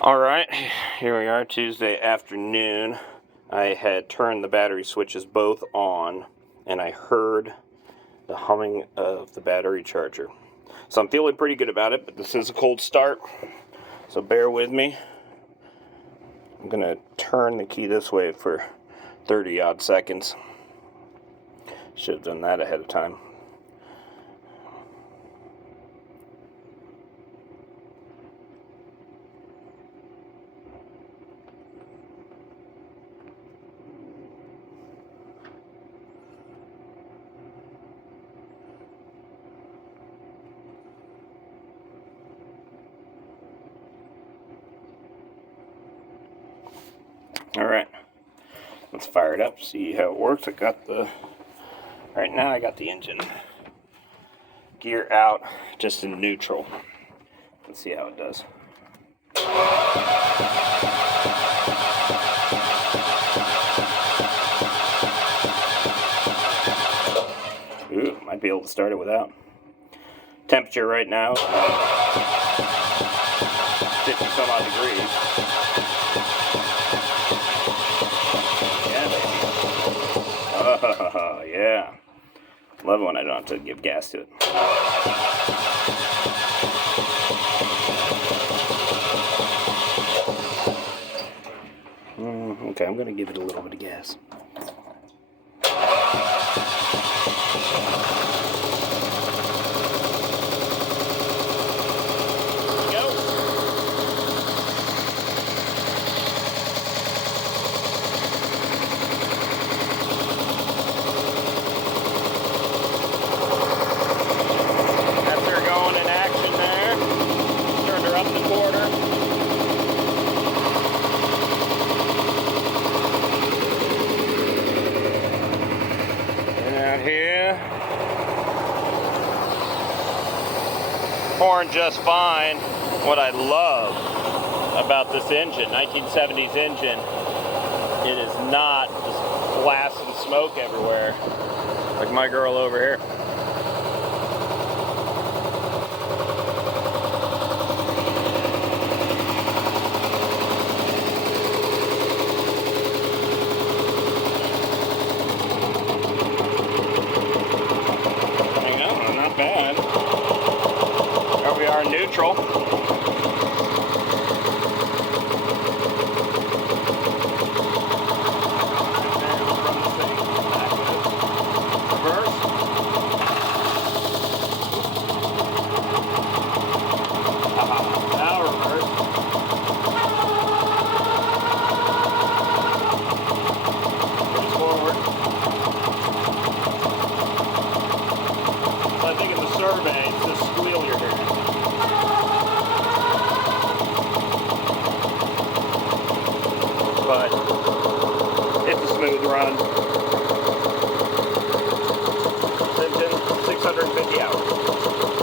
Alright, here we are, Tuesday afternoon. I had turned the battery switches both on, and I heard the humming of the battery charger. So I'm feeling pretty good about it, but this is a cold start, so bear with me. I'm going to turn the key this way for 30 odd seconds. Should have done that ahead of time. Alright, let's fire it up, see how it works. Right now I got the engine gear out, just in neutral. Let's see how it does. Ooh, might be able to start it without. Temperature right now, 50 some odd degrees. Yeah. Love it when I don't have to give gas to it. Okay, I'm going to give it a little bit of gas. Here, pouring just fine. What I love about this engine, 1970s engine, it is not just blasting smoke everywhere like my girl over here. Bad. There we are, neutral. Reverse. Now reverse. Push forward. I think in the survey, it's the squeal you're hearing. But it's a smooth run.